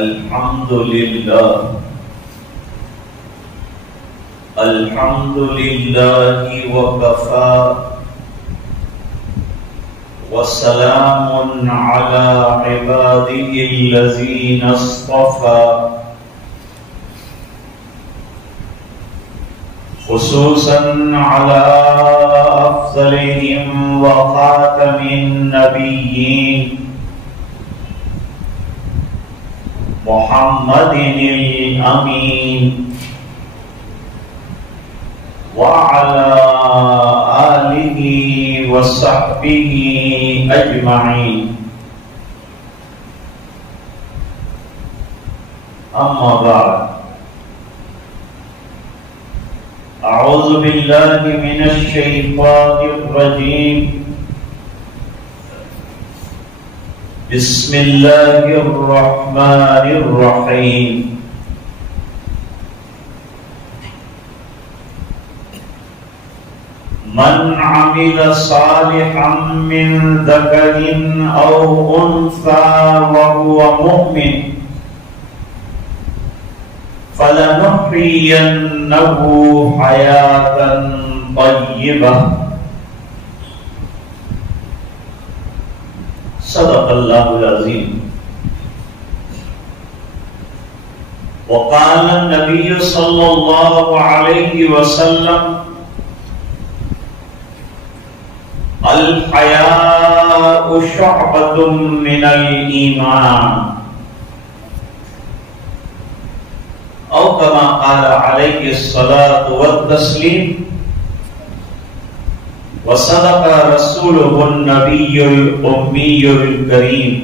الحمد لله وكفى وسلام على عباده الذين اصطفى خصوصا على أفضلهم وخاتم النبيين محمد الأمين وعلى آله وصحبه أجمعين أما بعد أعوذ بالله من الشيطان الرجيم بسم الله الرحمن الرحيم من عمل صالحا من ذكر أو أنثى وهو مؤمن فلنحيينه حياة طيبة صدق الله العظيم. وقال النبي صلى الله عليه وسلم الحياء شعبة من الإيمان أو كما قال عليه الصلاة والتسليم. وصدق رسوله النبي الأمي الكريم.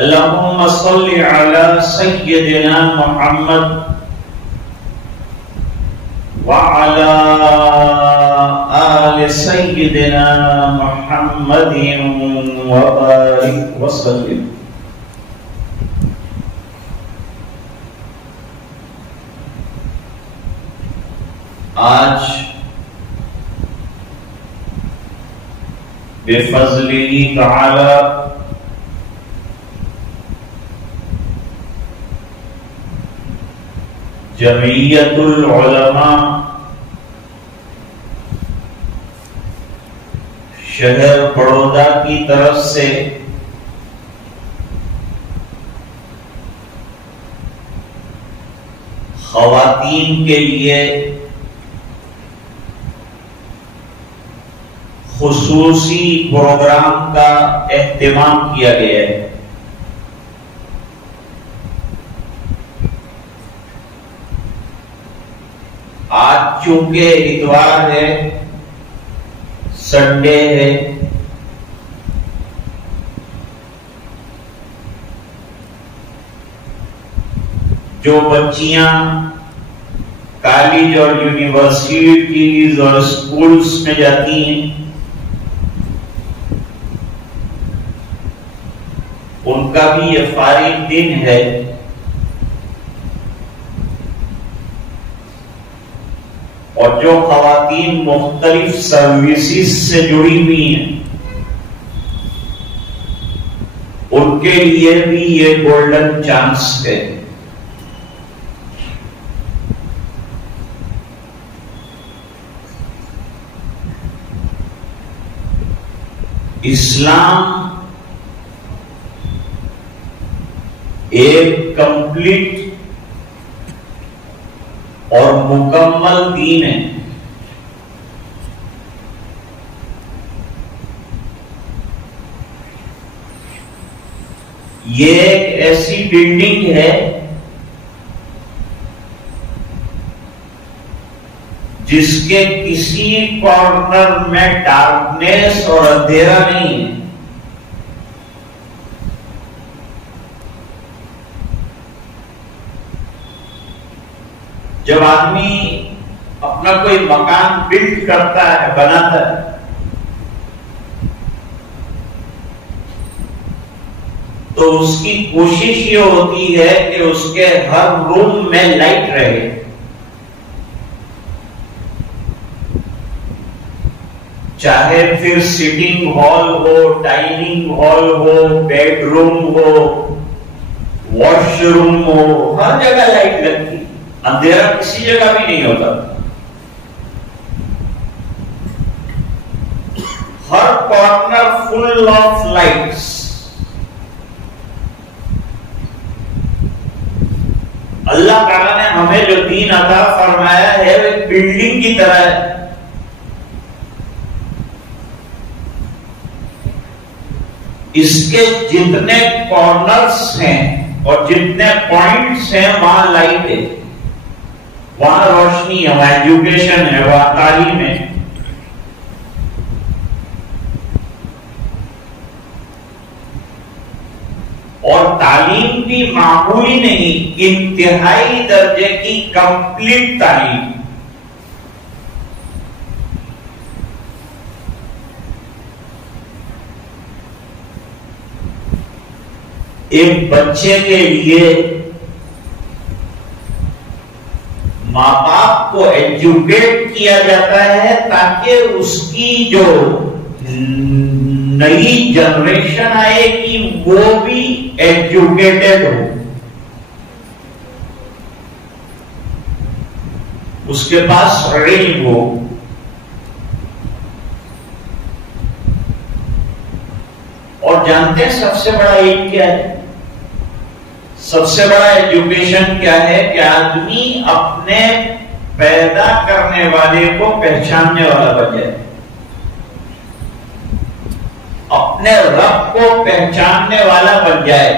اللهم صل على سيدنا محمد وعلى آل سيدنا محمد وبارك وسلم. آج بفضلہ تعالی جمعیت العلماء شہر بڑودہ کی طرف سے خواتین کے لیے خصوصی پروگرام کا اہتمام کیا گیا ہے. آج چونکہ اتوار ہے، سنڈے ہے، جو بچیاں کالج اور یونیورسٹیز اور اسکولز میں جاتی ہیں ان کا بھی یہ فارغ دن ہے. اور جو خواتین مختلف سروسز سے جڑی ہوئی ہیں ان کے لیے بھی یہ گولڈن چانس ہے. اسلام ایک کمپلیٹ اور مکمل دین ہے. یہ ایک ایسی بلڈنگ ہے جس کے کسی کارنر میں ڈارکنیس اور اندھیرا نہیں ہے. جب آدمی اپنا کوئی مکان بلڈ کرتا ہے، بناتا ہے، تو اس کی کوشش یہ ہوتی ہے کہ اس کے ہر روم میں لائٹ رہے. چاہے پھر سٹنگ ہال ہو، ڈائننگ ہال ہو، بیڈ روم ہو، واش روم ہو، ہر جگہ لائٹ لگتی، اندھیرا کسی جگہ بھی نہیں ہوتا. ہر کارنر فل آف لائٹس. اللہ تعالیٰ نے ہمیں جو دین عطا فرمایا ہے وہ ایک بلڈنگ کی طرح ہے. اس کے جتنے کارنرز ہیں اور جتنے پوائنٹس ہیں وہاں لائٹ ہے، وہاں روشنی ہے، وہاں ایجوکیشن ہے، وہاں تعلیم ہے. اور تعلیم بھی معمولی نہیں، انتہائی درجے کی کمپلیٹ تعلیم. ایک بچے کے لیے ماں باپ کو ایجوکیٹ کیا جاتا ہے تاکہ اس کی جو نئی جنریشن آئے گی وہ بھی ایجوکیٹڈ ہو، اس کے پاس علم ہو. اور جانتے ہیں سب سے بڑا علم کیا ہے؟ سب سے بڑا ایجوکیشن کیا ہے؟ کہ آدمی اپنے پیدا کرنے والے کو پہچاننے والا بن جائے، اپنے رب کو پہچاننے والا بن جائے،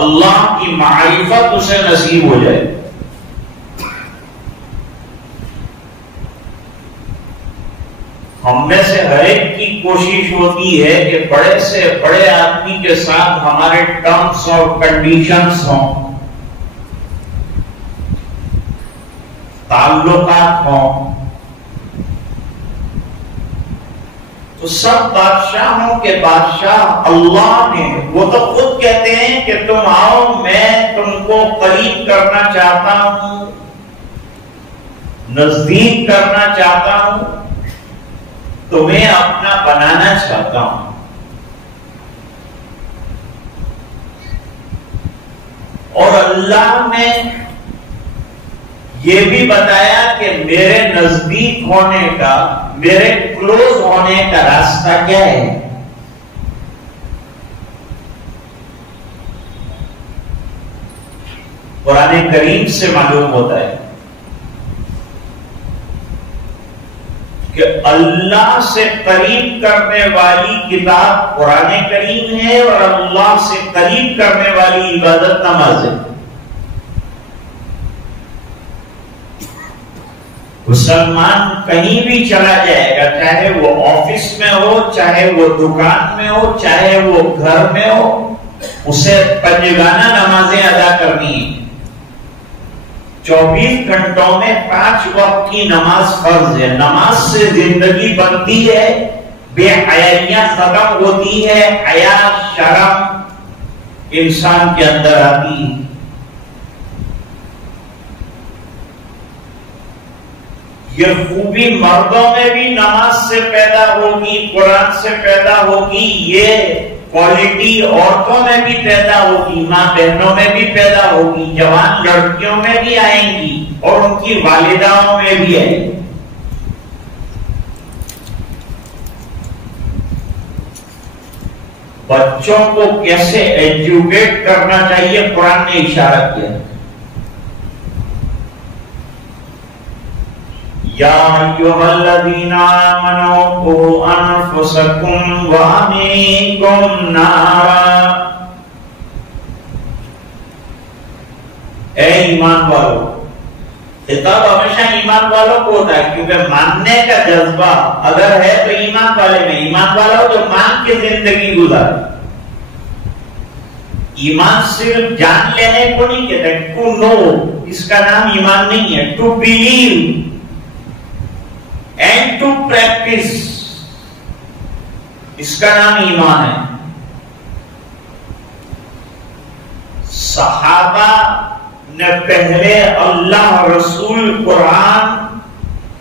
اللہ کی معرفت اسے نصیب ہو جائے. ہم میں سے ہر ایک کی کوشش ہوتی ہے کہ بڑے سے بڑے آدمی کے ساتھ ہمارے ٹرمز اور کنڈیشنز ہوں، تعلقات ہوں. تو سب بادشاہوں کے بادشاہ اللہ نے، وہ تو خود کہتے ہیں کہ تم آؤ، میں تم کو قریب کرنا چاہتا ہوں، نزدیک کرنا چاہتا ہوں، تمہیں اپنا بنانا چاہتا ہوں. اور اللہ نے یہ بھی بتایا کہ میرے نزدیک ہونے کا، میرے کلوز ہونے کا راستہ کیا ہے. قرآن کریم سے معلوم ہوتا ہے کہ اللہ سے قریب کرنے والی کتاب قرآن کریم ہے اور اللہ سے قریب کرنے والی عبادت نماز ہے. مسلمان کہیں بھی چلا جائے گا، چاہے وہ آفس میں ہو، چاہے وہ دکان میں ہو، چاہے وہ گھر میں ہو، اسے پنجگانہ نمازیں ادا کرنی ہیں. 24 گھنٹوں میں 5 وقت کی نماز فرض ہے. نماز سے زندگی بنتی ہے، بے حیائیاں ختم ہوتی ہے، حیا شرم انسان کے اندر آتی ہے. یہ خوبی مردوں میں بھی نماز سے پیدا ہوگی، قرآن سے پیدا ہوگی، یہ کوالٹی عورتوں میں بھی پیدا ہوگی، ماں بہنوں میں بھی پیدا ہوگی، جوان لڑکیوں میں بھی آئیں گی اور ان کی والداؤں میں بھی آئیں گی. بچوں کو کیسے ایجوکیٹ کرنا چاہیے قرآن نے اشارہ کیا. یا ایھا الذین آمنوا قوا انفسکم واہلیکم نارا. اے ایمان والو، خطاب ہمیشہ ایمان والوں کو ہوتا ہے کیونکہ ماننے کا جذبہ اگر ہے تو ایمان والے میں. ایمان والا ہو جو مان کے زندگی گزارے. ایمان صرف جان لینے کو نہیں کہتا، ٹو نو اس کا نام ایمان نہیں ہے، to believe and to practice اس کا نام ایمان ہے. صحابہ نے پہلے اللہ رسول قرآن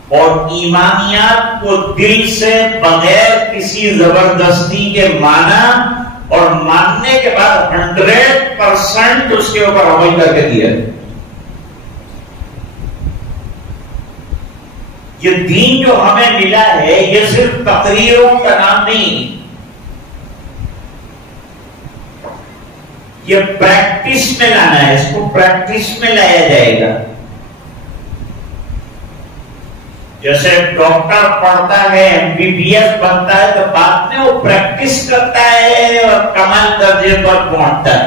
اور ایمانیات کو دل سے بغیر کسی زبردستی کے مانا اور ماننے کے بعد 100% اس کے اوپر عمل کر کے دیا. یہ دین جو ہمیں ملا ہے یہ صرف تقریروں کا نام نہیں، یہ پریکٹس میں لانا ہے. اس کو پریکٹس میں لایا جائے گا. جیسے ڈاکٹر پڑھتا ہے، MBBS بنتا ہے، تو بعد میں وہ پریکٹس کرتا ہے اور کمال درجے پر پہنچتا ہے،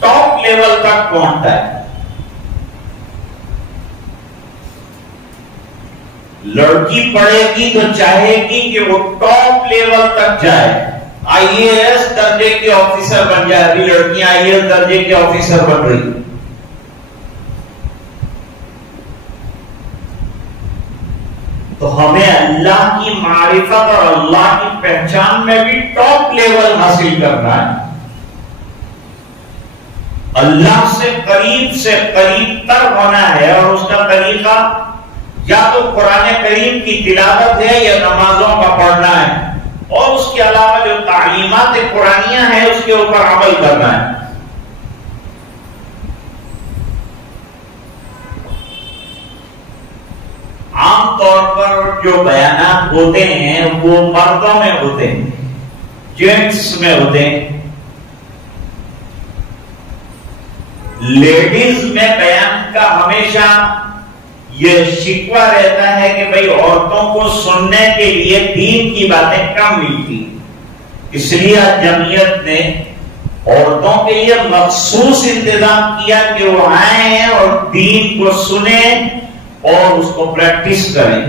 ٹاپ لیول تک پہنچتا ہے. لڑکی پڑھے گی تو چاہے گی کہ وہ ٹاپ لیول تک جائے، IAS درجے کے آفیسر بن جائے. ابھی لڑکیاں IAS درجے کے آفیسر بن رہی. تو ہمیں اللہ کی معرفت اور اللہ کی پہچان میں بھی ٹاپ لیول حاصل کرنا ہے. اللہ سے قریب تر ہونا ہے، اور اس کا طریقہ یا تو قرآن کریم کی تلاوت ہے یا نمازوں کا پڑھنا ہے، اور اس کے علاوہ جو تعلیمات قرآنیہ ہیں اس کے اوپر عمل کرنا ہے. عام طور پر جو بیانات ہوتے ہیں وہ مردوں میں ہوتے ہیں، جینٹس میں ہوتے ہیں. لیڈیز میں بیان کا ہمیشہ یہ شکوہ رہتا ہے کہ بھئی عورتوں کو سننے کے لیے دین کی باتیں کم ملتی. اس لیے جمعیت نے عورتوں کے لیے مخصوص انتظام کیا کہ وہ آئیں اور دین کو سنیں اور اس کو پریکٹس کریں.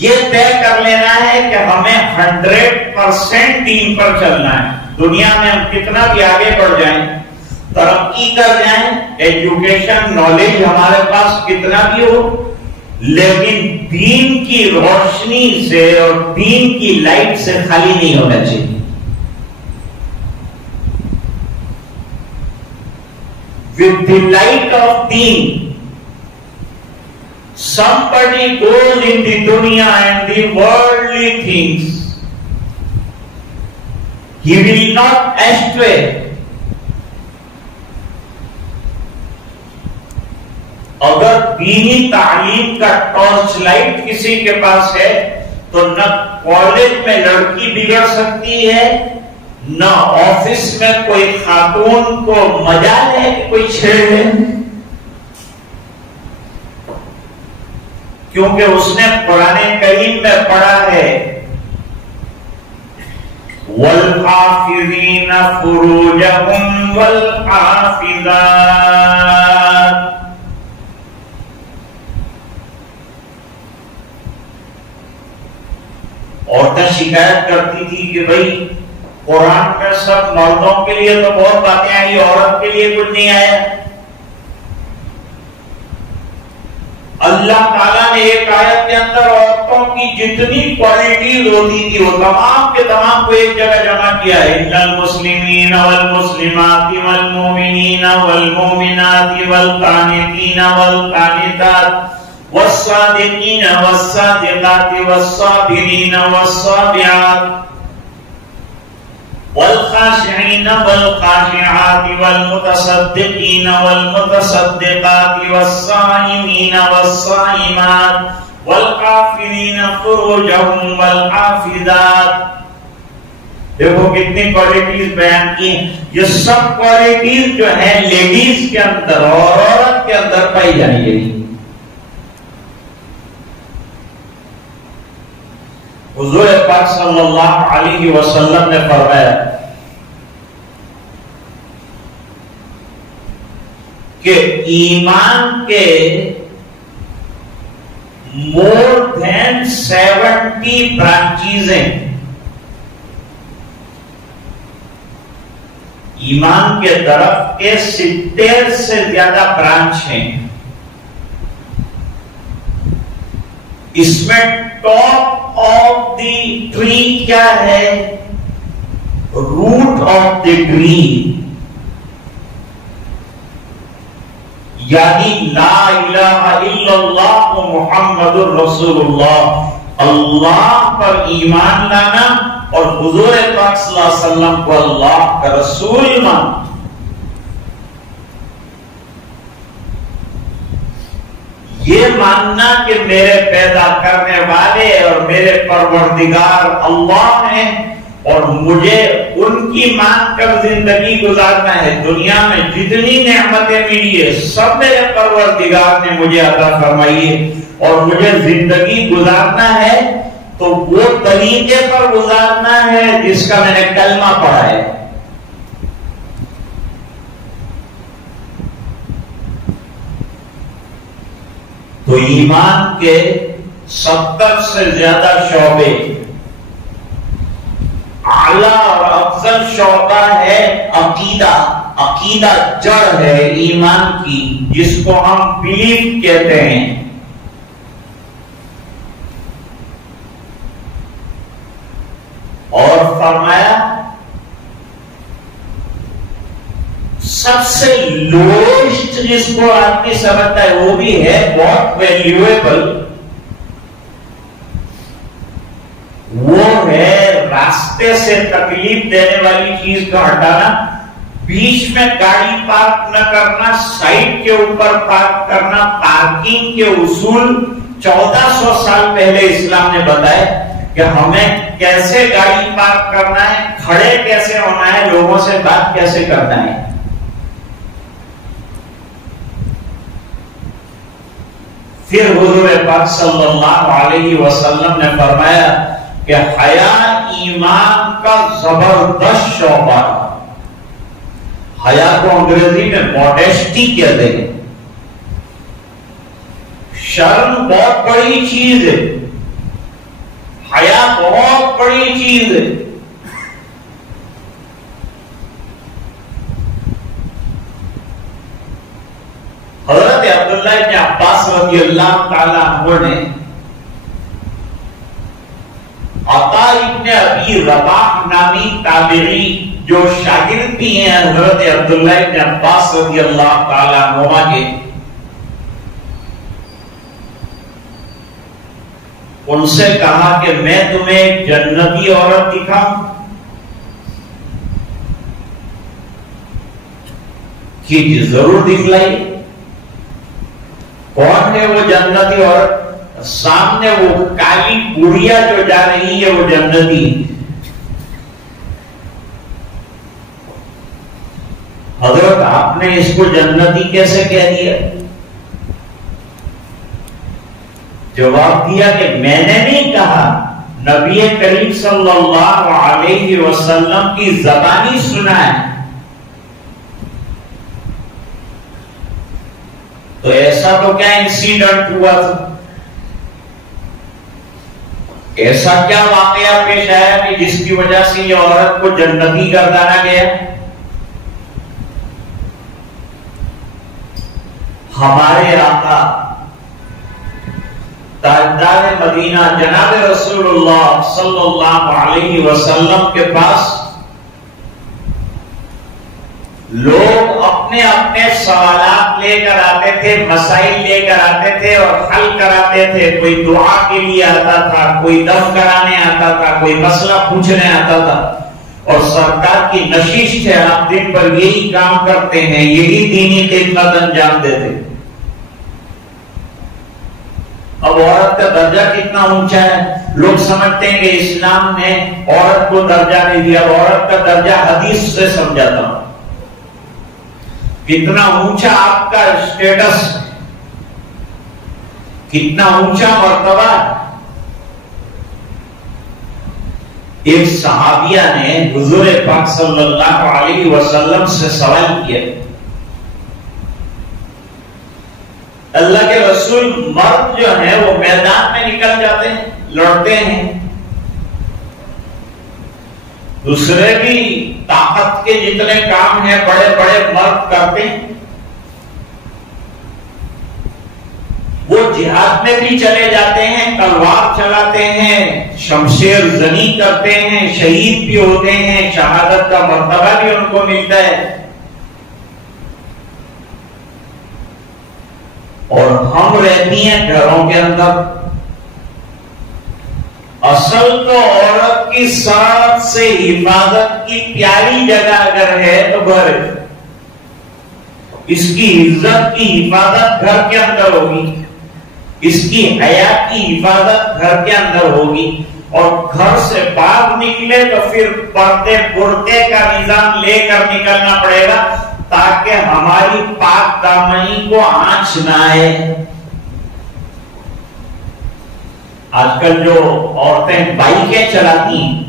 یہ طے کر لینا ہے کہ ہمیں 100% دین پر چلنا ہے. دنیا میں ہم کتنا بھی آگے بڑھ جائیں، ترقی کر جائیں، ایجوکیشن نالج ہمارے پاس کتنا بھی ہو، لیکن دین کی روشنی سے اور دین کی لائٹ سے خالی نہیں ہونا چاہیے. With the light of deen, somebody goes in the dunya and the worldly things. He will not astray. اگر دینی تعلیم کا ٹارچ لائٹ کسی کے پاس ہے تو نہ کالج میں لڑکی بگڑ سکتی ہے، نہ آفس میں کوئی خاتون کو مجال ہے کہ کوئی چھیڑے، کیونکہ اس نے قرآن کریم میں پڑھا ہے وَالْحَافِظِينَ فُرُوجَهُمْ وَالْحَافِظَاتِ. عورتیں شکایت کرتی تھی کہ بھائی قرآن میں سب مردوں کے لیے تو بہت باتیں آئی، عورت کے لیے کچھ نہیں آیا. اللہ تعالیٰ نے ایک آیت کے اندر عورتوں کی جتنی کوالٹیز ہوتی تھی وہ تمام کے تمام کو ایک جگہ جمع کیا ہے. ان المسلمین والمسلمات والمؤمنین والمؤمنات والقانتین والقانتات والصادقین والصادقات والصابرین والصابرات والخاشعین والخاشعات والمتصدقین والمتصدقات والصائمین والصائمات والحافظین فروجہم والحافظات. دیکھو کتنی کوالٹیز بیان کی. یہ سب کوالٹیز جو ہیں لیڈیز کے اندر اور عورت کے اندر پائی جانی چاہیے. حضور پاک صلی اللہ علیہ وسلم نے فرمایا کہ ایمان کے more than 70 برانچیز ہیں. ایمان کے درخت کے 70 سے زیادہ برانچ ہیں. اس میں ٹاپ آف دی ٹری کیا ہے؟ Root of the tree. یعنی لا الہ الا اللہ محمد الرسول اللہ، اللہ پر ایمان لانا اور حضور پاک صلی اللہ علیہ وسلم کو اللہ کا رسول ماننا۔ یہ ماننا کہ میرے پیدا کرنے والے اور میرے پروردگار اللہ ہیں اور مجھے ان کی مان کر زندگی گزارنا ہے۔ دنیا میں جتنی نعمتیں ملی ہے سب میرے پروردگار نے مجھے عطا فرمائی ہے اور مجھے زندگی گزارنا ہے تو وہ طریقے پر گزارنا ہے جس کا میں نے کلمہ پڑھا ہے۔ تو ایمان کے 70 سے زیادہ شعبے، اعلیٰ اور افضل شعبہ ہے عقیدہ۔ عقیدہ جڑ ہے ایمان کی، جس کو ہم بلیف کہتے ہیں۔ اور فرمایا سب سے لوئسٹ جس کو آدمی سمجھتا ہے وہ بھی ہے بہت ویلیویبل، وہ ہے راستے سے تکلیف دینے والی چیز کا ہٹانا، بیچ میں گاڑی پارک نہ کرنا، سائٹ کے اوپر پارک کرنا۔ پارکنگ کے اصول 1400 سال پہلے اسلام نے بتایا کہ ہمیں کیسے گاڑی پارک کرنا ہے، کھڑے کیسے ہونا ہے، لوگوں سے بات کیسے کرنا ہے۔ پھر حضور پاک صلی اللہ علیہ وسلم نے فرمایا کہ حیا ایمان کا زبردست شعبہ۔ حیا کو انگریزی میں موڈیسٹی کہتے ہیں۔ شرم بہت بڑی چیز ہے، حیا بہت بڑی چیز ہے۔ حضرت عبداللہ ابن عباس رضی اللہ تعالیٰ عنہ نے عطا ابن ابی رباح نامی تابعی جو شاگرد بھی ہیں حضرت عبداللہ ابن عباس رضی اللہ تعالیٰ عنہ کے، ان سے کہا کہ میں تمہیں ایک جنتی عورت دکھاؤں؟ کہ ضرور دکھلائی۔ کون ہے وہ جنتی عورت؟ سامنے وہ کالی بڑھیا جو جا رہی ہے وہ جنتی۔ حضرت آپ نے اس کو جنتی کیسے کہہ دیا؟ جواب دیا کہ میں نے نہیں کہا، نبی کریم صلی اللہ علیہ وسلم کی زبانی سنا ہے۔ تو ایسا تو کیا انسیڈنٹ ہوا تھا، ایسا کیا واقعہ پیش آیا کہ جس کی وجہ سے یہ عورت کو جنتی گردانا گیا؟ ہمارے آقا تاجدار مدینہ جناب رسول اللہ صلی اللہ علیہ وسلم کے پاس لوگ اپنے اپنے سوالات لے کر آتے تھے، مسائل لے کر آتے تھے اور حل کراتے تھے۔ کوئی دعا کے لیے آتا تھا، کوئی دم کرانے آتا تھا، کوئی مسئلہ پوچھنے آتا تھا، اور سرکار کی نشیش ہے آپ دن پر یہی کام کرتے ہیں، یہی دینی خدمت انجام دیتے۔ اب عورت کا درجہ کتنا اونچا ہے، لوگ سمجھتے ہیں کہ اسلام نے عورت کو درجہ نہیں دیا۔ عورت کا درجہ حدیث سے سمجھاتا ہوں، کتنا اونچا آپ کا اسٹیٹس، کتنا اونچا مرتبہ۔ ایک صحابیہ نے حضور پاک صلی اللہ علیہ وسلم سے سوال کیا، اللہ کے رسول مرد جو ہیں وہ میدان میں نکل جاتے ہیں، لڑتے ہیں، دوسرے بھی طاقت کے جتنے کام ہیں بڑے بڑے مرد کرتے ہیں، وہ جہاد میں بھی چلے جاتے ہیں، تلوار چلاتے ہیں، شمشیر زنی کرتے ہیں، شہید بھی ہوتے ہیں، شہادت کا مرتبہ بھی ان کو ملتا ہے۔ اور ہم رہتی ہیں گھروں کے اندر. اصل تو عورت کی سب سے حفاظت کی پیاری جگہ اگر ہے تو گھر ہے. اس کی عزت کی حفاظت گھر کے اندر ہوگی, اس کی حیا کی حفاظت گھر کے اندر ہوگی. اور گھر سے باہر نکلے تو پھر پردے برقعے کا نظام لے کر نکلنا پڑے گا تاکہ ہماری پاک دامنی کو آنچ نہ آئے. آج کل جو عورتیں بائکیں چلاتی ہیں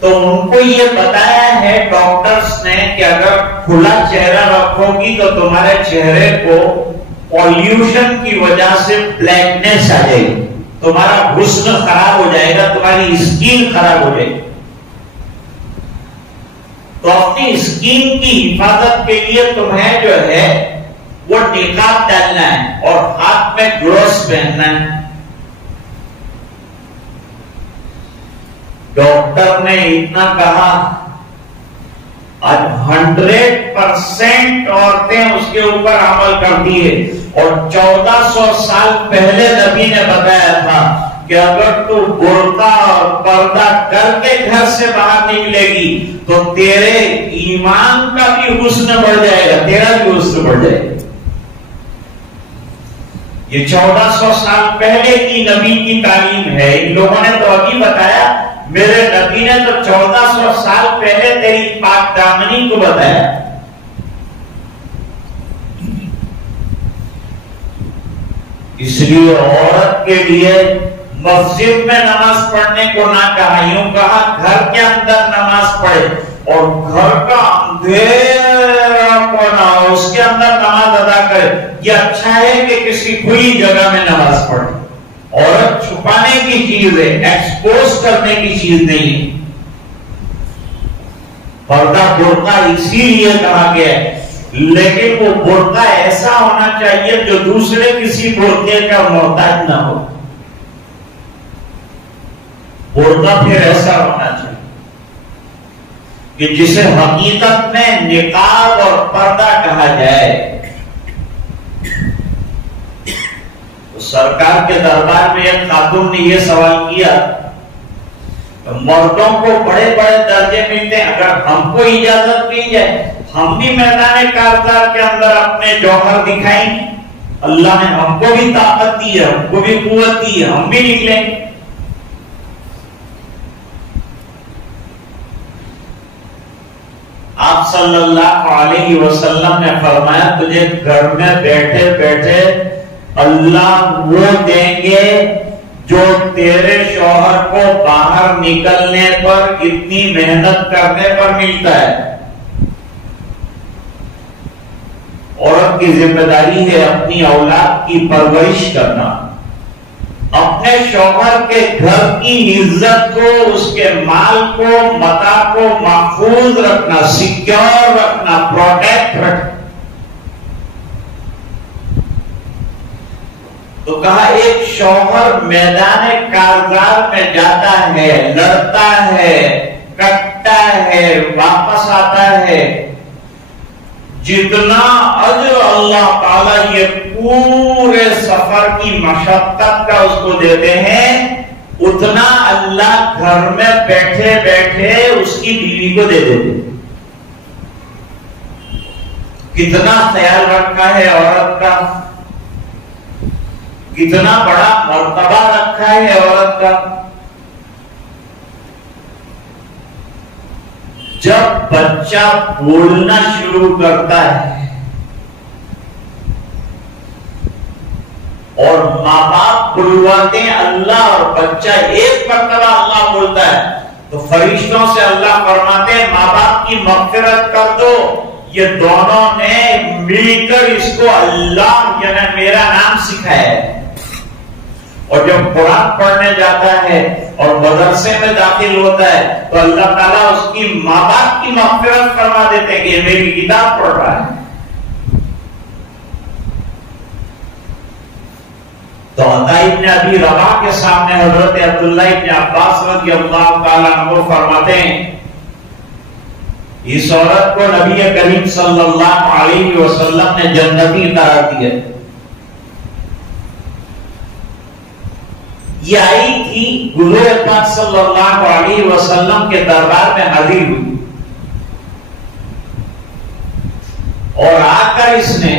تو ان کو یہ بتایا ہے ڈاکٹرز نے کہ اگر کھلا چہرہ رکھو گی تو تمہارے چہرے کو پولیوشن کی وجہ سے بلیکنیس آ جائے گی, تمہارا حسن خراب ہو جائے گا, تمہاری اسکن خراب ہو جائے گی. تو اپنی اسکن کی حفاظت کے لیے تمہیں جو ہے وہ نقاب ڈالنا ہے اور ہاتھ میں گلوز پہننا ہے. ڈاکٹر نے اتنا کہا, آج 100% عورتیں اس کے اوپر عمل کرتی ہے. اور 1400 سال پہلے نبی نے بتایا تھا کہ اگر تو برقع اور پردہ کر کے گھر سے باہر نکلے گی تو تیرے ایمان کا بھی حسن بڑھ جائے گا, تیرا بھی حسن بڑھ جائے گا. یہ 1400 سال پہلے کی نبی کی تعلیم ہے. ان لوگوں نے تو ابھی بتایا, میرے نبی نے تو 1400 سال پہلے تیری پاک دامنی کو بتایا. اس لیے عورت کے لیے مسجد میں نماز پڑھنے کو نہ کہا, یوں کہا گھر کے اندر نماز پڑھے اور گھر کا اندھیرا کونا اس کے اندر نماز ادا کرے. یہ اچھا ہے کہ کسی کھلی جگہ میں نماز پڑھے. عورت چھپانے کی چیز ہے, ایکسپوز کرنے کی چیز نہیں ہے. پردہ برقع اسی لیے کہا گیا ہے, لیکن وہ برقع ایسا ہونا چاہیے جو دوسرے کسی برقعے کا محتاج نہ ہو. برقع پھر ایسا ہونا چاہیے کہ جسے حقیقت میں نقاب اور پردہ کہا جائے. سرکار کے دربار میں ایک خاتون نے یہ سوال کیا, مردوں کو بڑے بڑے درجے ملتے ہیں, اگر ہم کو اجازت دی جائے ہم بھی میدان کارزار کے اندر اپنے جوہر دکھائیں. اللہ نے ہم کو بھی طاقت دی ہے, ہم کو بھی قوت دی ہے, ہم بھی نکلیں. آپ صلی اللہ علیہ وسلم نے فرمایا تجھے گھر میں بیٹھے بیٹھے اللہ وہ دیں گے جو تیرے شوہر کو باہر نکلنے پر اتنی محنت کرنے پر ملتا ہے. عورت کی ذمہ داری ہے اپنی اولاد کی پرورش کرنا, اپنے شوہر کے گھر کی عزت کو, اس کے مال کو, متاع کو محفوظ رکھنا, سیکیور رکھنا, پروٹیکٹ رکھنا. تو کہا ایک شوہر میدان کارزار میں جاتا ہے, لڑتا ہے, کٹتا ہے, واپس آتا ہے, جتنا اجر اللہ تعالیٰ یہ پورے سفر کی مشقت کا اس کو دیتے ہیں اتنا اللہ گھر میں بیٹھے بیٹھے اس کی بیوی کو دے دیتے. کتنا خیال رکھا ہے عورت کا, کتنا بڑا مرتبہ رکھا ہے عورت کا. جب بچہ بولنا شروع کرتا ہے اور ماں باپ بلواتے ہیں اللہ اور بچہ ایک مرتبہ اللہ بولتا ہے تو فرشتوں سے اللہ فرماتے ہیں ماں باپ کی مغفرت کر دو, یہ دونوں نے مل کر اس کو اللہ یعنی میرا نام سکھایا ہے. اور جب قرآن پڑھنے جاتا ہے اور مدرسے میں داخل ہوتا ہے تو اللہ تعالیٰ اس کی ماں باپ کی مغفرت فرما دیتے ہیں کہ یہ میری کتاب پڑھ رہا ہے. تو عطا ابن ابی رباح کے سامنے حضرت عبداللہ ابن عباس رضی اللہ تعالیٰ عنہ فرماتے ہیں اس عورت کو نبی کریم صلی اللہ علیہ وسلم نے جنتی قرار دیا. یہ آئی تھی حضور پاک صلی اللہ علیہ وسلم کے دربار میں حاضر ہوئی اور آ کر اس نے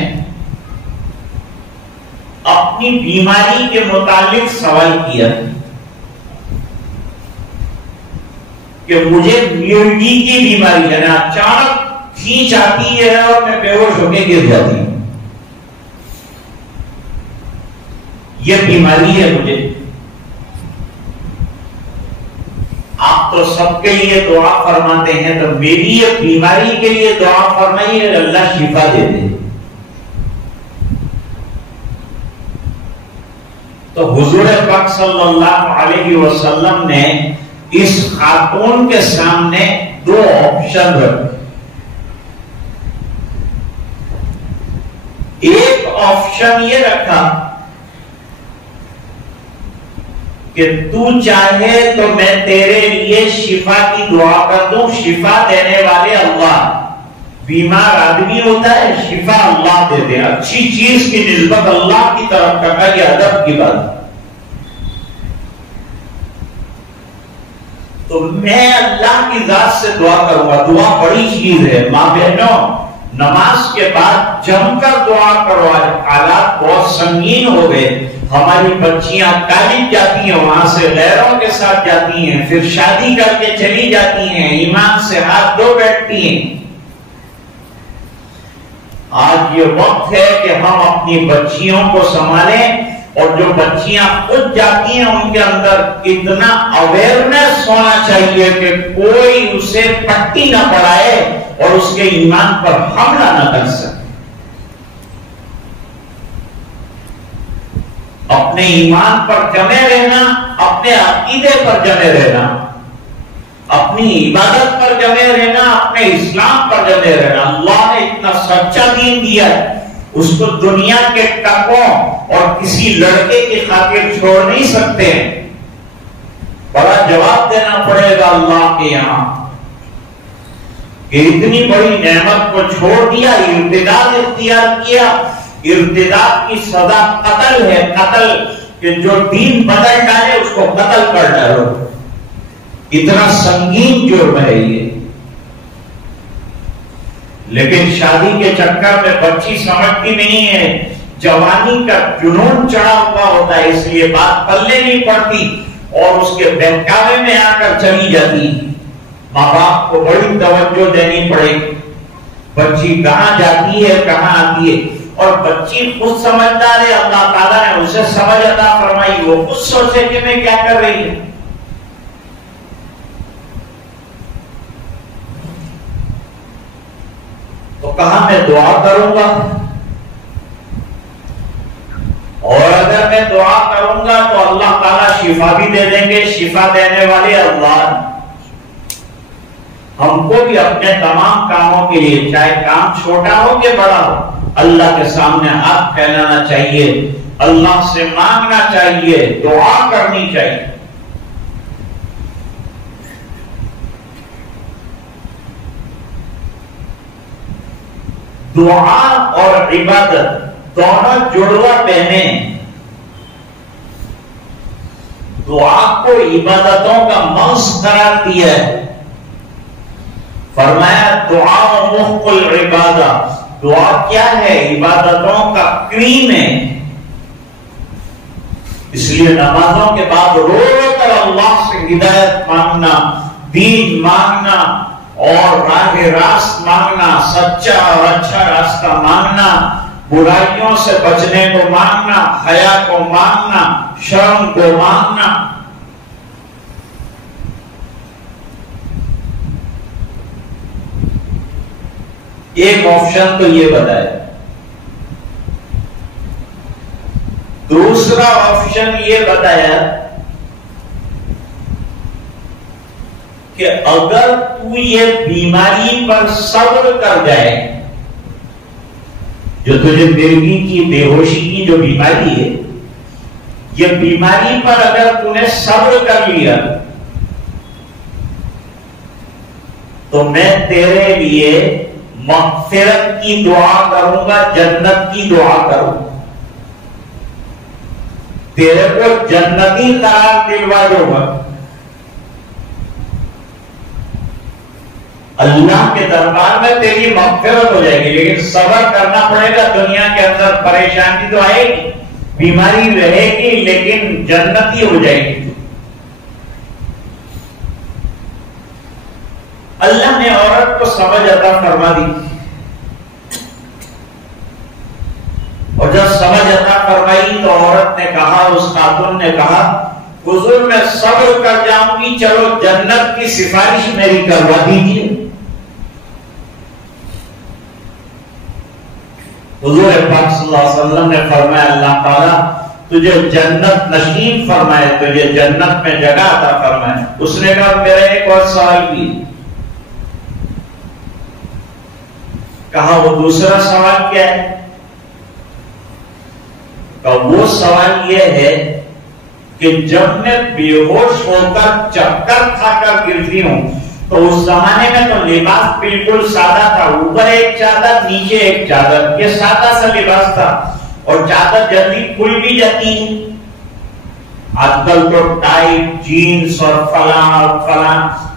اپنی بیماری کے متعلق سوال کیا کہ مجھے میوٹی کی بیماری ہے، اچانک کھینچ آتی ہے اور میں بے ہوش ہو کے گر جاتی ہوں، یہ بیماری ہے مجھے. آپ تو سب کے لیے دعا فرماتے ہیں، تو میری یہ بیماری کے لیے دعا فرمائیے اللہ شفا دے دے. تو حضور پاک صلی اللہ علیہ وسلم نے اس خاتون کے سامنے دو آپشن رکھے. ایک آپشن یہ رکھا کہ تو چاہے تو میں تیرے لیے شفا کی دعا کر دوں، شفا دینے والے اللہ. بیمار آدمی ہوتا ہے، شفا اللہ دے دے، اچھی چیز کی نسبت اللہ کی طرف کرنا یہ ادب کی بات. تو میں اللہ کی ذات سے دعا کروں گا. دعا بڑی چیز ہے ماں بہنوں، نماز کے بعد جم کر دعا کرو. حالات بہت سنگین ہو گئے، ہماری بچیاں کالج جاتی ہیں، وہاں سے غیروں کے ساتھ جاتی ہیں، پھر شادی کر کے چلی جاتی ہیں، ایمان سے ہاتھ دھو بیٹھتی ہیں. آج یہ وقت ہے کہ ہم اپنی بچیوں کو سنبھالیں، اور جو بچیاں خود جاتی ہیں ان کے اندر اتنا اویئرنیس ہونا چاہیے کہ کوئی اسے پٹی نہ پڑائے اور اس کے ایمان پر حملہ نہ کر سکے. اپنے ایمان پر جمے رہنا، اپنے عقیدے پر جمے رہنا، اپنی عبادت پر جمے رہنا، اپنے اسلام پر جمے رہنا. اللہ نے اتنا سچا دین دیا ہے، اس کو دنیا کے ٹکوں اور کسی لڑکے کی خاطر چھوڑ نہیں سکتے. بڑا جواب دینا پڑے گا اللہ کے یہاں کہ اتنی بڑی نعمت کو چھوڑ دیا، ارتداد اختیار کیا. ارتداد کی سزا قتل ہے، قتل کہ جو دین بدل ڈالے اس کو قتل کر ڈالو. اتنا سنگین جرم ہے یہ. لیکن شادی کے چکر میں بچی سمجھتی نہیں ہے، جوانی کا جنون چڑھا ہوا ہوتا ہے، اس لیے بات پلے نہیں پڑتی اور اس کے بہکاوے میں آ کر چلی جاتی. ماں باپ کو بڑی توجہ دینی پڑے گی، بچی کہاں جاتی ہے کہاں آتی ہے. اور بچی خود سمجھدار ہے، اللہ تعالیٰ نے اسے سمجھ عطا فرمائی، وہ خود سوچے کہ میں کیا کر رہی ہوں. تو کہا میں دعا کروں گا، اور اگر میں دعا کروں گا تو اللہ تعالیٰ شفا بھی دے دیں گے. شفا دینے والے اللہ. ہم کو بھی اپنے تمام کاموں کے لیے، چاہے کام چھوٹا ہو کہ بڑا ہو، اللہ کے سامنے ہاتھ پھیلانا چاہیے، اللہ سے مانگنا چاہیے، دعا کرنی چاہیے. دعا اور عبادت دونوں جڑوا بہنیں. دعا کو عبادتوں کا مرکز قرار دیا ہے. فرمایا دعا مخ العبادہ. دعا کیا ہے؟ عبادتوں کا کریم ہے. اس لیے نمازوں کے بعد رو رو کر اللہ سے ہدایت مانگنا، دین مانگنا اور راہ راست مانگنا، سچا اور اچھا راستہ مانگنا، برائیوں سے بچنے کو مانگنا، حیا کو مانگنا، شرم کو مانگنا. ایک آپشن تو یہ بتایا. دوسرا آپشن یہ بتایا کہ اگر تو یہ بیماری پر صبر کر جائے، جو تجھے مرگی کی، بے ہوشی کی جو بیماری ہے، یہ بیماری پر اگر تو نے صبر کر لیا تو میں تیرے لیے مغفرت کی دعا کروں گا، جنت کی دعا کروں گا، تیرے کو جنتی قرار دلوا دوں گا۔ اللہ کے دربار میں تیری مغفرت ہو جائے گی، لیکن صبر کرنا پڑے گا۔ دنیا کے اندر پریشانی تو آئے گی، بیماری رہے گی، لیکن جنتی ہو جائے گی۔ اللہ نے عورت کو سمجھ عطا فرما دی، اور جب سمجھ عطا فرمائی تو عورت نے کہا، اس خاتون نے کہا، حضور میں صبر کر جاؤں گی، چلو جنت کی سفارش میری کروا دیجیے۔ حضور پاک صلی اللہ علیہ وسلم نے فرمایا، اللہ تعالیٰ تجھے جنت نشین فرمائے، تجھے جنت میں جگہ عطا فرمائے۔ اس نے کہا میرا ایک اور سوال بھی، کہا وہ دوسرا سوال کیا ہے؟ کہا وہ سوال یہ ہے کہ جب میں بے ہوش ہو کر چکر کھا کر گرتی ہوں تو اس زمانے میں تو لباس بالکل سادہ تھا، اوپر ایک چادر نیچے ایک چادر، یہ سادہ سا لباس تھا، اور چادر جلدی کھل بھی جاتی ہے۔ آج کل تو ٹائٹ جینس اور فلاں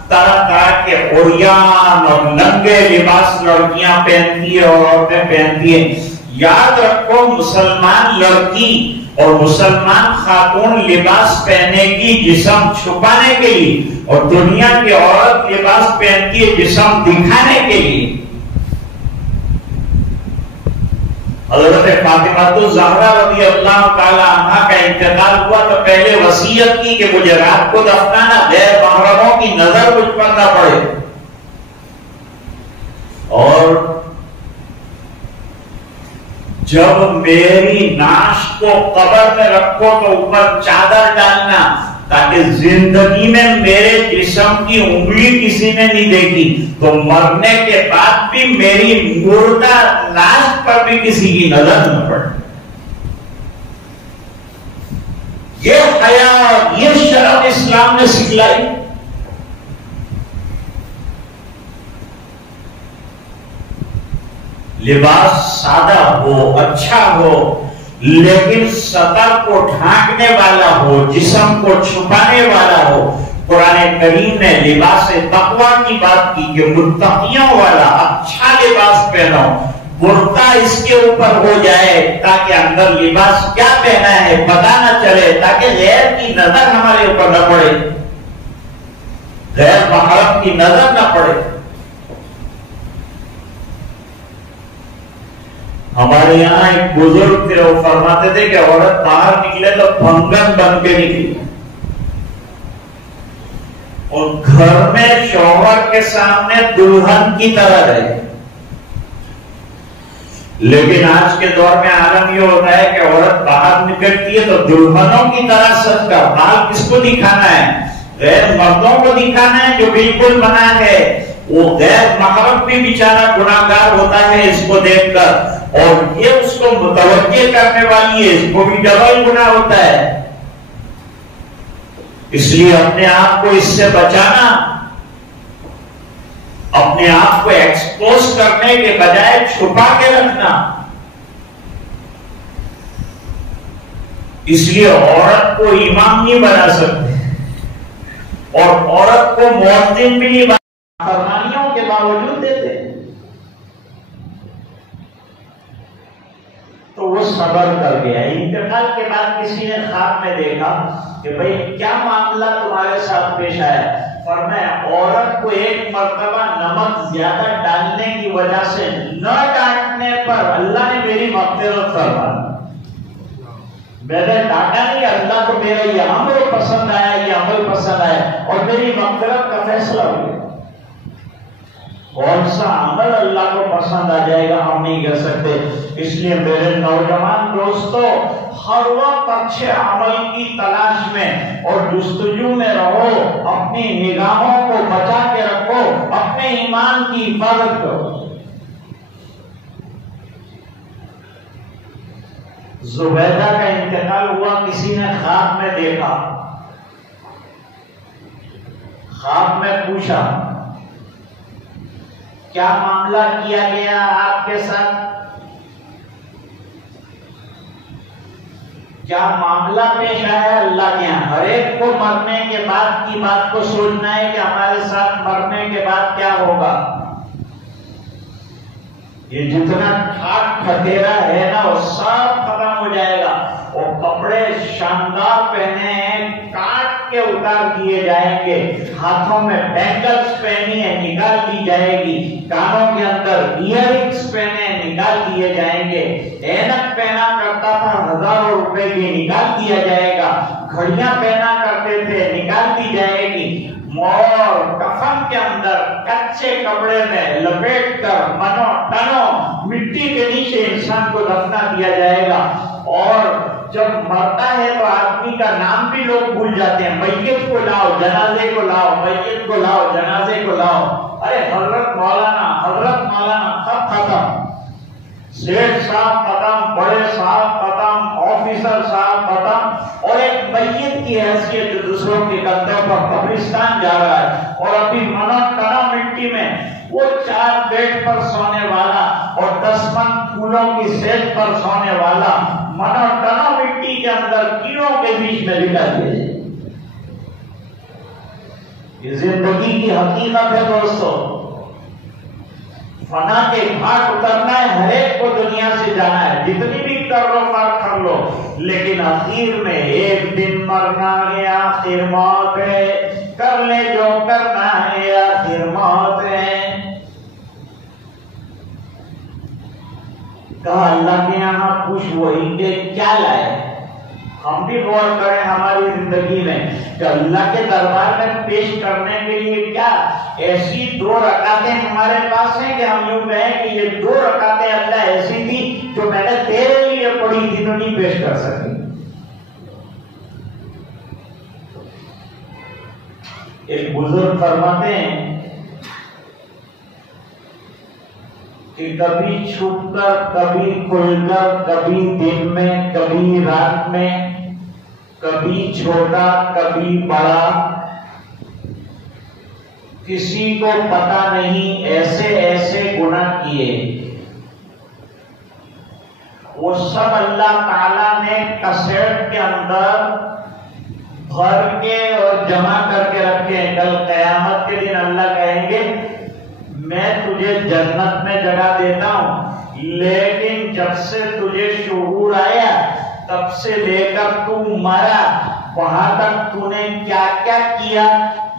طرح طرح کے عریان اور ننگے لباس لڑکیاں پہنتی ہیں اور عورتیں پہنتی ہیں۔ یاد رکھو، مسلمان لڑکی اور مسلمان خاتون لباس پہنے گی جسم چھپانے کے لیے، اور دنیا کی عورت لباس پہنتی ہے جسم دکھانے کے لیے۔ حضرت فاطمہ الزہرا رضی اللہ تعالی عنہا کا انتقال ہوا تو پہلے وصیت کی کہ مجھے رات کو دفنانا، غیر محرموں کی نظر مجھ پر نہ پڑے، اور جب میری نعش کو قبر میں رکھو تو اوپر چادر ڈالنا، تاکہ زندگی میں میرے جسم کی انگلی کسی نے نہیں دیکھی، تو مرنے کے بعد بھی میری مردہ لاش پر بھی کسی کی نظر نہ پڑے۔ یہ حیا، یہ شرم اسلام نے سکھلائی۔ لباس سادہ ہو، اچھا ہو، لیکن سطر کو ڈھانکنے والا ہو، جسم کو چھپانے والا ہو۔ قرآن کریم نے لباس تقویٰ کی بات کی کہ متقیوں والا اچھا لباس پہنو، برقع اس کے اوپر ہو جائے تاکہ اندر لباس کیا پہنا ہے پتہ نہ چلے، تاکہ غیر کی نظر ہمارے اوپر نہ پڑے، غیر محرم کی نظر نہ پڑے۔ ہمارے یہاں ایک بزرگ تھے، وہ فرماتے تھے کہ عورت باہر نکلے تو بھنگن بن کے نکلی، اور گھر میں شوہر کے سامنے دلہن کی طرح رہے۔ لیکن آج کے دور میں عالم یہ ہوتا ہے کہ عورت باہر نکلتی ہے تو دلہنوں کی طرح سج کر، بال کس کو دکھانا ہے؟ غیر مردوں کو دکھانا ہے، جو بالکل منع ہے۔ وہ غیر محرم بھی بیچارہ گناہگار ہوتا ہے اس کو دیکھ کر، اور یہ اس کو متوجہ کرنے والی ہے، اس کو بھی ڈبل گناہ ہوتا ہے۔ اس لیے اپنے آپ کو اس سے بچانا، اپنے آپ کو ایکسپوز کرنے کے بجائے چھپا کے رکھنا۔ اس لیے عورت کو امام نہیں بنا سکتے، اور عورت کو مؤذن بھی نہیں بنا، فرمانیوں کے باوجود دیتے۔ تو وہ صبر کر گیا۔ انتقال کے بعد کسی نے خواب میں دیکھا کہ بھئی کیا معاملہ تمہارے ساتھ پیش آیا؟ فرمایا عورت کو ایک مرتبہ نمک زیادہ ڈالنے کی وجہ سے نہ ڈانٹنے پر اللہ نے میری مغفرت فرما دی۔ میں نے ڈانٹا نہیں، اللہ کو میرا یہ عمل پسند آیا، یہ عمل پسند آیا، اور میری مغفرت کا فیصلہ ہو گیا۔ کون سا عمل اللہ کو پسند آ جائے گا ہم نہیں کہہ سکتے۔ اس لیے میرے نوجوان دوستو، ہر وقت اچھے عمل کی تلاش میں اور جستجو میں رہو، اپنی نگاہوں کو بچا کے رکھو، اپنے ایمان کی حفاظت کرو۔ زبیدہ کا انتقال ہوا، کسی نے خواب میں دیکھا، خواب میں پوچھا کیا معاملہ کیا گیا آپ کے ساتھ؟ کیا معاملہ پیش آیا اللہ کے یہاں؟ ہر ایک کو مرنے کے بعد کی بات کو سوچنا ہے کہ ہمارے ساتھ مرنے کے بعد کیا ہوگا۔ یہ جتنا ٹھاٹ ٹھٹیرا ہے نا وہ سب ختم ہو جائے گا۔ وہ کپڑے شاندار پہنے ہیں کاٹ کے اتار دیے جائیں گے، ہاتھوں میں بینگلز پہنی ہے نکال دی جائے گی، کانوں کے اندر ایئر رنگز پہنے نکال دیے جائیں گے، اینک پہنا کرتا تھا ہزاروں روپے کی نکال دیا جائے گا، گھڑیاں پہنا کرتے تھے نکال دی جائے گی، اور کفن کے اندر کچے کپڑے میں لپیٹ کر منو ٹنو مٹی کے نیچے انسان کو دفنا دیا جائے گا۔ اور جب مرتا ہے تو آدمی کا نام بھی لوگ بھول جاتے ہیں، میت کو لاؤ جنازے کو لاؤ، میت کو لاؤ جنازے کو لاؤ، ارے حضرت مولانا سب ختم، سیٹ صاحب ختم، بڑے صاحب ختم، آفیسر صاحب ختم، اور ایک میت کی حیثیت جو دوسروں کے کندھوں پر قبرستان جا رہا ہے، اور ابھی منو ٹنا مٹی میں وہ 4 بیڈ پر سونے والا اور 10 من پھولوں کی سیٹ پر سونے والا منو ٹنا مٹی کے اندر کیڑوں کے بیچ میں لٹا دیا جائے۔ یہ زندگی کی حقیقت ہے دوستو، فنا کے گھاٹ اترنا ہے، ہر ایک کو دنیا سے جانا ہے، جتنی بھی کر لو کر لو، لیکن آخر میں ایک دن مرنا ہے، آخر موت ہے، کر لے جو کرنا ہے، آخر موت ہے۔ کہا اللہ کے یہاں خوش وہی کہ کیا لائے؟ ہم بھی غور کریں ہماری زندگی میں کہ اللہ کے دربار میں پیش کرنے کے لیے کیا ایسی 2 رکعتیں ہمارے پاس ہیں کہ ہم یوں کہیں کہ یہ 2 رکعتیں اللہ ایسی تھی جو میں نے تیرے لیے پڑھی تھی تو نہیں پیش کر سکی۔ ایک بزرگ فرماتے ہیں کہ کبھی چھپ کر، کبھی کھل کر، کبھی دن میں، کبھی رات میں، کبھی چھوٹا کبھی بڑا، کسی کو پتا نہیں ایسے ایسے گناہ کیے، وہ سب اللہ تعالیٰ نے کسیٹ کے اندر بھر کے اور جمع کر کے رکھے۔ کل قیامت کے دن اللہ کہیں گے میں تجھے جنت میں جگہ دیتا ہوں، لیکن جب سے تجھے شعور آیا تب سے لے کر تو مرا وہاں تک تو نے کیا کیا کیا،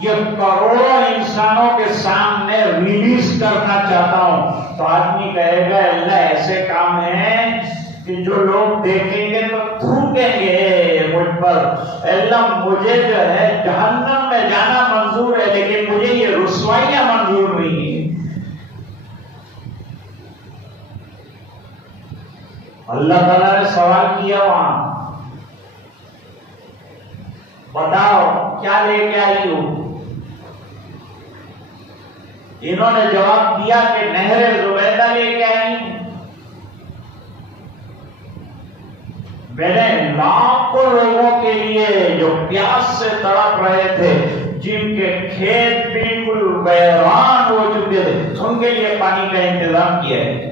یہ کروڑوں انسانوں کے سامنے ریلیز کرنا چاہتا ہوں۔ تو آدمی کہے گا اللہ ایسے کام ہیں کہ جو لوگ دیکھیں گے تو تھوکیں گے مجھ پر، اللہ مجھے جو ہے جہنم میں جانا منظور ہے لیکن مجھے یہ رسوائیاں منظور نہیں ہیں۔ اللہ تعالیٰ نے سوال کیا وہاں، بتاؤ کیا لے کے آئی ہو؟ انہوں نے جواب دیا کہ نہر زبیدہ لے کے آئی ہوں۔ میں نے لاکھوں لوگوں کے لیے جو پیاس سے تڑپ رہے تھے، جن کے کھیت بالکل ویران ہو چکے تھے، ان کے لیے پانی کا انتظام کیا ہے۔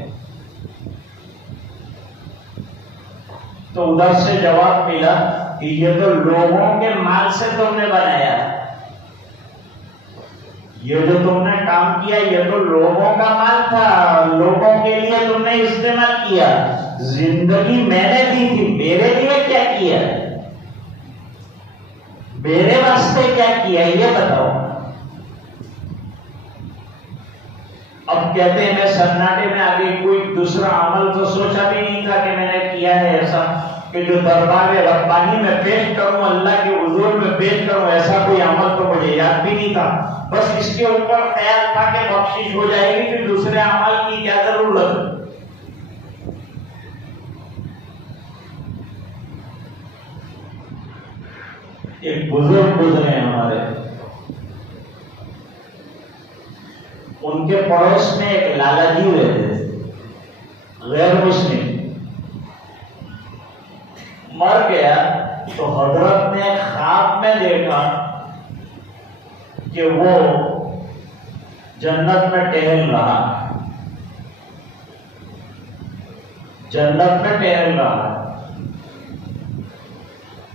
تو ادھر سے جواب ملا کہ یہ تو لوگوں کے مال سے تم نے بنایا، یہ جو تم نے کام کیا یہ تو لوگوں کا مال تھا، لوگوں کے لیے تم نے استعمال کیا، زندگی میں نے دی تھی، میرے لیے کیا کیا، میرے واسطے کیا کیا یہ بتاؤ۔ اب کہتے ہیں میں سناٹے میں آگے کوئی دوسرا عمل تو سوچا بھی نہیں تھا کہ میں نے کیا ہے ایسا کہ جو دربار ربانی میں پیش کروں، اللہ کے حضور میں پیش کروں، ایسا کوئی عمل تو مجھے یاد بھی نہیں تھا۔ بس اس کے اوپر خیال تھا کہ بخشش ہو جائے گی، پھر دوسرے عمل کی کیا ضرورت۔ ایک بزرگ گزرے ہمارے، ان کے پڑوس میں ایک لالا جی رہتے تھے، غیر مسلم، مر گیا تو حضرت نے خواب میں دیکھا کہ وہ جنت میں ٹہل رہا ہے، جنت میں ٹہل رہا ہے۔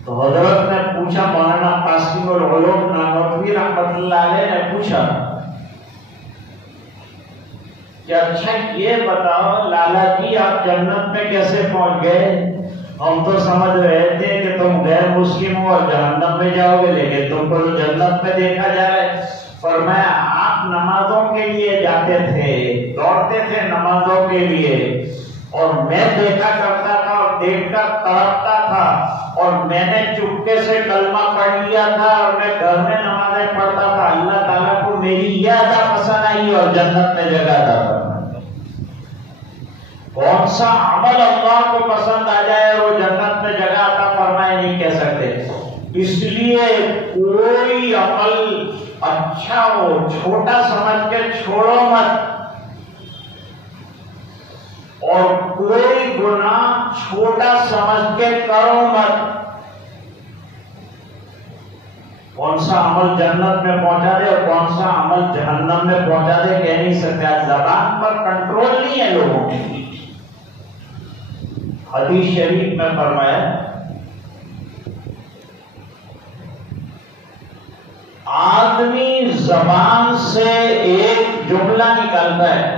تو حضرت نے پوچھا، مولانا قاسم العلوم نانوتوی رحمۃ اللہ علیہ نے پوچھا کہ اچھا یہ بتاؤ لالا جی آپ جنت میں کیسے پہنچ گئے؟ ہم تو سمجھ رہے تھے کہ تم غیر مسلم ہو اور جہنم میں جاؤ گے، لیکن تم کو جنت میں دیکھا جا رہا ہے۔ فرمایا آپ نمازوں کے لیے جاتے تھے، دوڑتے تھے نمازوں کے لیے، اور میں دیکھا کرتا تھا اور دیکھ کر تڑپتا تھا، اور میں نے چپکے سے کلمہ پڑھ لیا تھا اور میں گھر میں نمازیں پڑھتا تھا۔ اللہ تعالیٰ کو میری یہ ادا پسند آئی اور جنت میں جگہ تھا۔ کون سا عمل اللہ کو پسند آ جائے اور وہ جنت میں جگہ عطا فرمائے نہیں کہہ سکتے۔ اس لیے کوئی عمل اچھا ہو چھوٹا سمجھ کے چھوڑو مت، اور کوئی گناہ چھوٹا سمجھ کے کرو مت۔ کون سا عمل جنت میں پہنچا دے اور کون سا عمل جہنم میں پہنچا دے کہہ نہیں سکتے۔ زبان پر کنٹرول نہیں ہے لوگوں کی۔ حدیث شریف میں فرمایا آدمی زبان سے ایک جملہ نکالتا ہے،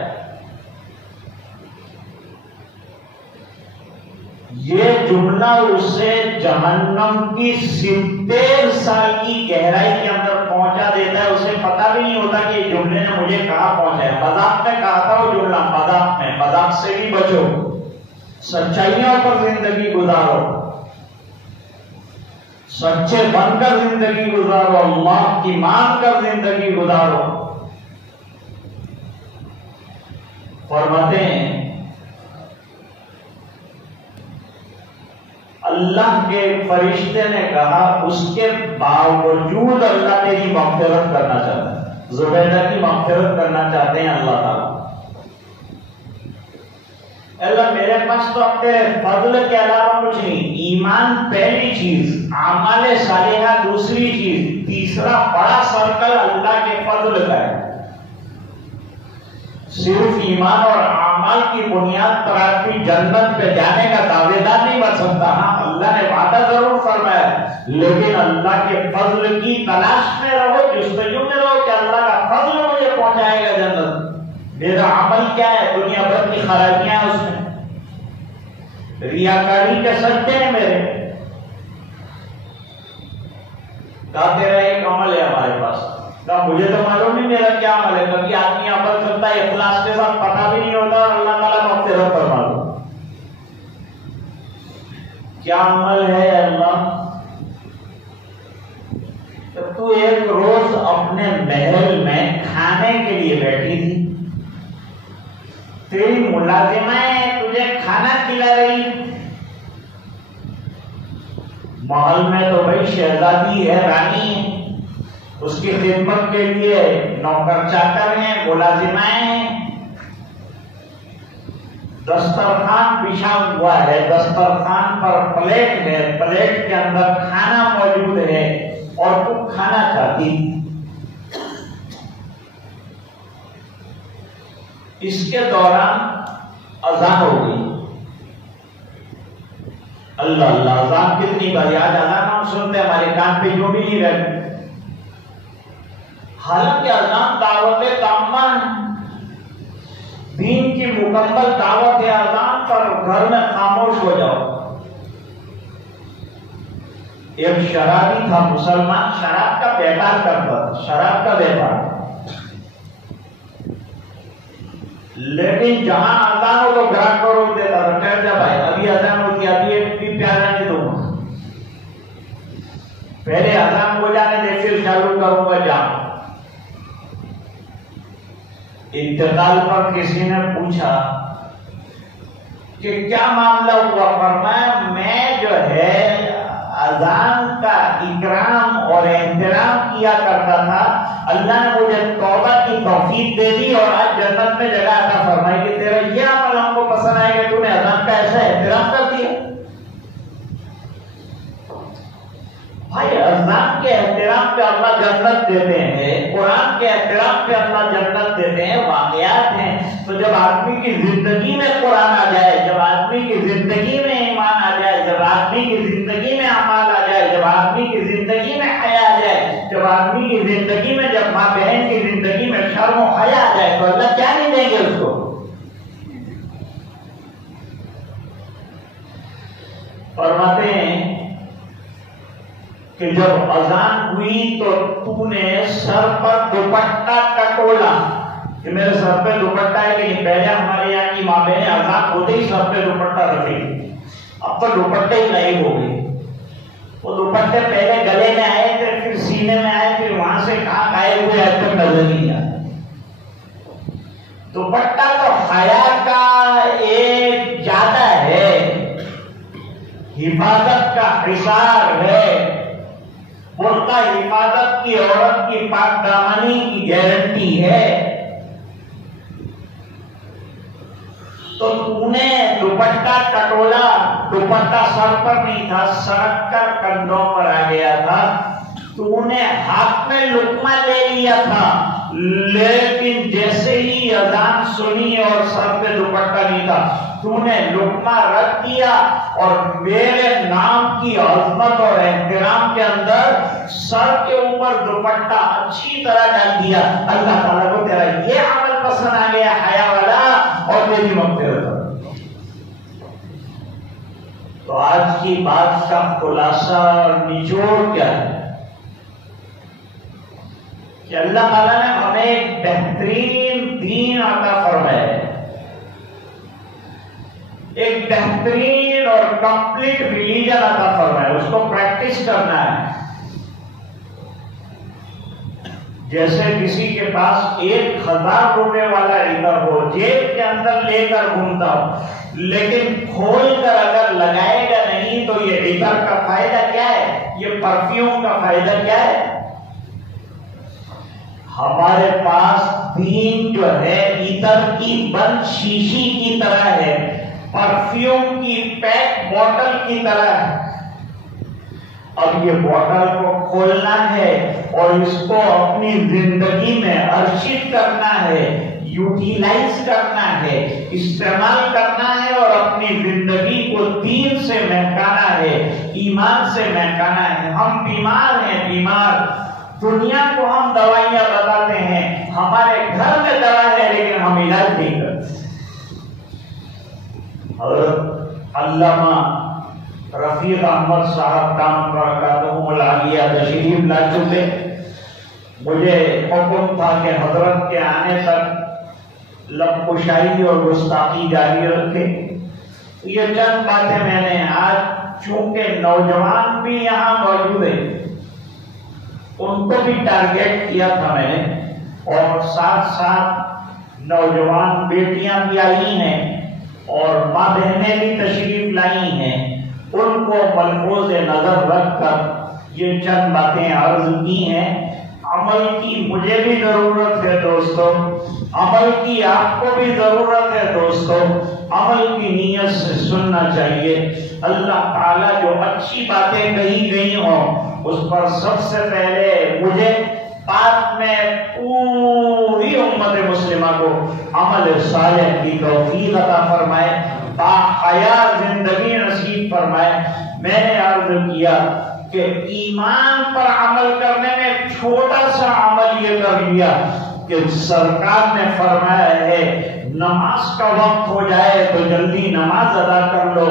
یہ جملہ اسے جہنم کی 70 سال کی گہرائی کے اندر پہنچا دیتا ہے۔ اسے پتہ بھی نہیں ہوتا کہ یہ جملے نے مجھے کہاں پہنچایا۔ مذاق میں کہا تھا وہ جملہ، مذاق میں، مذاق سے بھی بچو، سچائیوں پر زندگی گزارو، سچے بن کر زندگی گزارو، اللہ کی مان کر زندگی گزارو۔ فرماتے ہیں اللہ کے فرشتے نے کہا اس کے باوجود اللہ تیری مغفرت کرنا چاہتا ہے، زبیدہ کی مغفرت کرنا چاہتے ہیں اللہ تعالیٰ۔ اللہ میرے پاس تو اب تیرے فضل کے علاوہ کچھ نہیں، ایمان پہلی چیز، اعمال صالحہ دوسری چیز، تیسرا بڑا سرکل اللہ کے فضل کا ہے۔ صرف ایمان اور اعمال کی بنیاد پر آدمی جنت پہ جانے کا دعوے دار نہیں بن سکتا۔ ہاں اللہ نے وعدہ ضرور فرمایا، لیکن اللہ کے فضل کی تلاش میں رہو، جستجو میں رہو کہ اللہ کا فضل مجھے پہنچائے گا جنت۔ میرا عمل کیا ہے؟ دنیا بھر کی خرابیاں ہیں اس میں، ریاکاری کے سجدے ہیں میرے۔ کہا تیرا ایک عمل ہے ہمارے پاس، کہا مجھے تو معلوم نہیں میرا کیا عمل ہے۔ کبھی آدمی عمل کرتا ہے اخلاص کے ساتھ، پتہ بھی نہیں ہوتا، اور اللہ تعالیٰ مغفرت فرما دو۔ کیا عمل ہے اللہ؟ جب تو ایک روز اپنے محل میں کھانے کے لیے بیٹھی تھی، تیری ملازمیں تجھے کھانا کھلا رہی، محل میں تو بھائی شہزادی ہے، رانی ہے، اس کی خدمت کے لیے نوکر چاکر ہیں، ملازمائیں ہیں، دسترخوان بچھا ہوا ہے، دسترخوان پر پلیٹ ہے، پلیٹ کے اندر کھانا موجود ہے، اور تو کھانا چاہتی۔ اس کے دوران اذان ہو گئی۔ اللہ اللہ، اذان کتنی بار یاد اذان ہم سنتے ہمارے کان پہ جو بھی نہیں رہتے، حالانکہ اذان دعوت تامہ دین کی مکمل دعوت ہے۔ اذان پر گھر میں خاموش ہو جاؤ۔ ایک شرابی تھا مسلمان، شراب کا بیپار کرتا تھا، شراب کا بیپار، لیکن جہاں اذان ہو تو گراہک کو روک دیتا تھا، ٹھہر جا بھائی ابھی اذان ہوتی ہے، ابھی ایک بھی پیارا نہیں دوں گا، پہلے اذان ہو جانے دے پھر چالو کروں گا جام۔ انتقال پر کسی نے پوچھا کہ کیا معاملہ ہوا؟ فرمایا میں جو ہے اذان کا اکرام اور احترام کیا کرتا تھا، اللہ نے مجھے توبہ کی توفیق دے دی اور آج جنت میں جگہ عطا فرمائی کہ تیرا یہ عمل ہم کو پسند آئے گا، تو نے اذان کا ایسا احترام کر دیا۔ بھائی اذان کے احترام پہ اللہ جنت دیتے ہیں، قرآن کے احترام پہ اللہ جنت دیتے ہیں، واقعات ہیں۔ تو جب آدمی کی زندگی میں قرآن آ جائے، جب آدمی کی زندگی میں ایمان آ جائے، جب آدمی کی زندگی میں اعمال آ جائے، جب آدمی کی زندگی میں حیا آ جائے، جب آدمی کی زندگی میں، جب ماں بہن کی زندگی میں شرم و حیا آ جائے، تو اللہ کیا نہیں دیں گے اس کو؟ فرماتے ہیں کہ جب اذان ہوئی تو نے سر پر دوپٹہ ٹٹولا، کہ میرے سر پہ دوپٹہ ہے کہ نہیں۔ پہلے ہمارے یہاں کی ماں بہنیں اذان ہوتے ہی سر پہ دوپٹہ رکھے، اب تو دوپٹے ہی غائب ہو گئے۔ وہ دوپٹے پہلے گلے میں آئے تھے، پھر سینے میں آئے، پھر وہاں سے کہاں غائب ہوئے اب تک نظر نہیں آیا۔ دوپٹہ تو حیا کا ایک جادہ ہے، حفاظت کا حصار ہے، برقع حفاظت کی، عورت کی پاک دامنی کی گارنٹی ہے۔ تو نے دوپٹہ ٹٹولا، دوپٹہ سر پر نہیں تھا، سڑک کر کندھوں پر آ گیا تھا۔ تو نے ہاتھ میں لقمہ لے لیا تھا، لیکن جیسے ہی اذان سنی اور سر پہ دوپٹہ نہیں تھا، تو نے لقمہ رکھ دیا اور میرے نام کی عظمت اور احترام کے اندر سر کے اوپر دوپٹہ اچھی طرح ڈال دیا۔ اللہ تعالیٰ کو تیرا یہ عمل پسند آ گیا حیا والا، اور تیری مغفرت۔ تو آج کی بات کا خلاصہ اور نچوڑ کیا ہے کہ اللہ تعالیٰ نے ہمیں ایک بہترین دین عطا فرمایا ہے، ایک بہترین اور کمپلیٹ ریلیجن عطا فرمایا ہے، اس کو پریکٹس کرنا ہے۔ جیسے کسی کے پاس 1000 روپے والا عطر ہو، جیب کے اندر لے کر گھومتا ہو، لیکن کھول کر اگر لگائے گا نہیں تو یہ عطر کا فائدہ کیا ہے، یہ پرفیوم کا فائدہ کیا ہے؟ ہمارے پاس دین جو ہے عطر کی بند شیشی کی طرح ہے، پرفیوم کی پیک بوتل کی طرح ہے۔ اب یہ بوتل کو کھولنا ہے اور اس کو اپنی زندگی میں ارشد کرنا ہے، یوٹیلائز کرنا ہے، استعمال کرنا ہے، اور اپنی زندگی کو دین سے مہکانا ہے، ایمان سے مہکانا ہے۔ ہم بیمار ہیں، بیمار، دنیا کو ہم دوائیاں بتاتے ہیں، ہمارے گھر میں دوا ہے لیکن ہم علاج نہیں کرتے۔ حضرت علامہ رفیق احمد صاحب دامت برکاتہم العالیہ تشریف لا چکے، مجھے حکم تھا کہ حضرت کے آنے تک لب کشائی اور گستاخی جاری رکھے۔ یہ چند باتیں میں نے آج، چونکہ نوجوان بھی یہاں موجود ہیں، ان کو بھی ٹارگیٹ کیا تھا میں نے، اور ساتھ ساتھ نوجوان بیٹیاں بھی آئی ہیں اور ماں بہنیں بھی تشریف لائی ہیں، ان کو ملحوظ نظر رکھ کر یہ چند باتیں عرض کی ہیں۔ عمل کی مجھے بھی ضرورت ہے دوستو، عمل کی آپ کو بھی ضرورت ہے دوستو، عمل کی نیت سے سننا چاہیے۔ اللہ تعالیٰ جو اچھی باتیں کہی گئی ہوں اس پر سب سے پہلے مجھے بعد میں پوری امت مسلمہ کو عمل صالح کی توفیق عطا فرمائے، باحیا زندگی نصیب فرمائے۔ میں نے عرض کیا کہ ایمان پر عمل کرنے میں چھوٹا سا عمل یہ کر لیا کہ سرکار نے فرمایا ہے نماز کا وقت ہو جائے تو جلدی نماز ادا کر لو،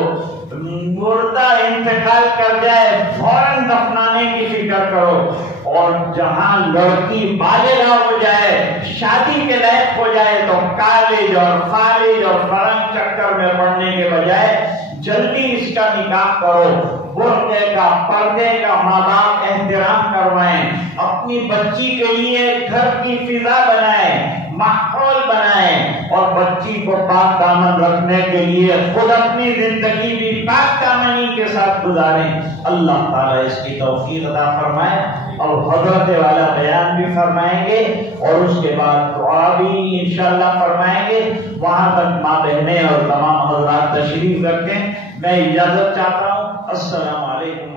مردہ انتقال کر جائے فوراً دفنانے کی فکر کرو، اور جہاں لڑکی بالغہ ہو جائے، شادی کے لائق ہو جائے تو کالج اور خالج اور فرنگ چکر میں پڑنے کے بجائے جلدی اس کا نکاح کرو۔ برقعے کا، پردے کا ماں باپ احترام کروائیں، اپنی بچی کے لیے گھر کی فضا بنائیں، ماحول بنائیں، اور بچی کو پاک دامن رکھنے کے لیے خود اپنی زندگی بھی پاک دامنی کے ساتھ گزاریں۔ اللہ تعالیٰ اس کی توفیق عطا فرمائے، اور حضرت والا بیان بھی فرمائیں گے اور اس کے بعد دعا بھی انشاءاللہ فرمائیں گے۔ وہاں تک ماں بہنیں اور تمام حضرات تشریف رکھیں۔ میں اجازت چاہتا ہوں۔ السلام علیکم۔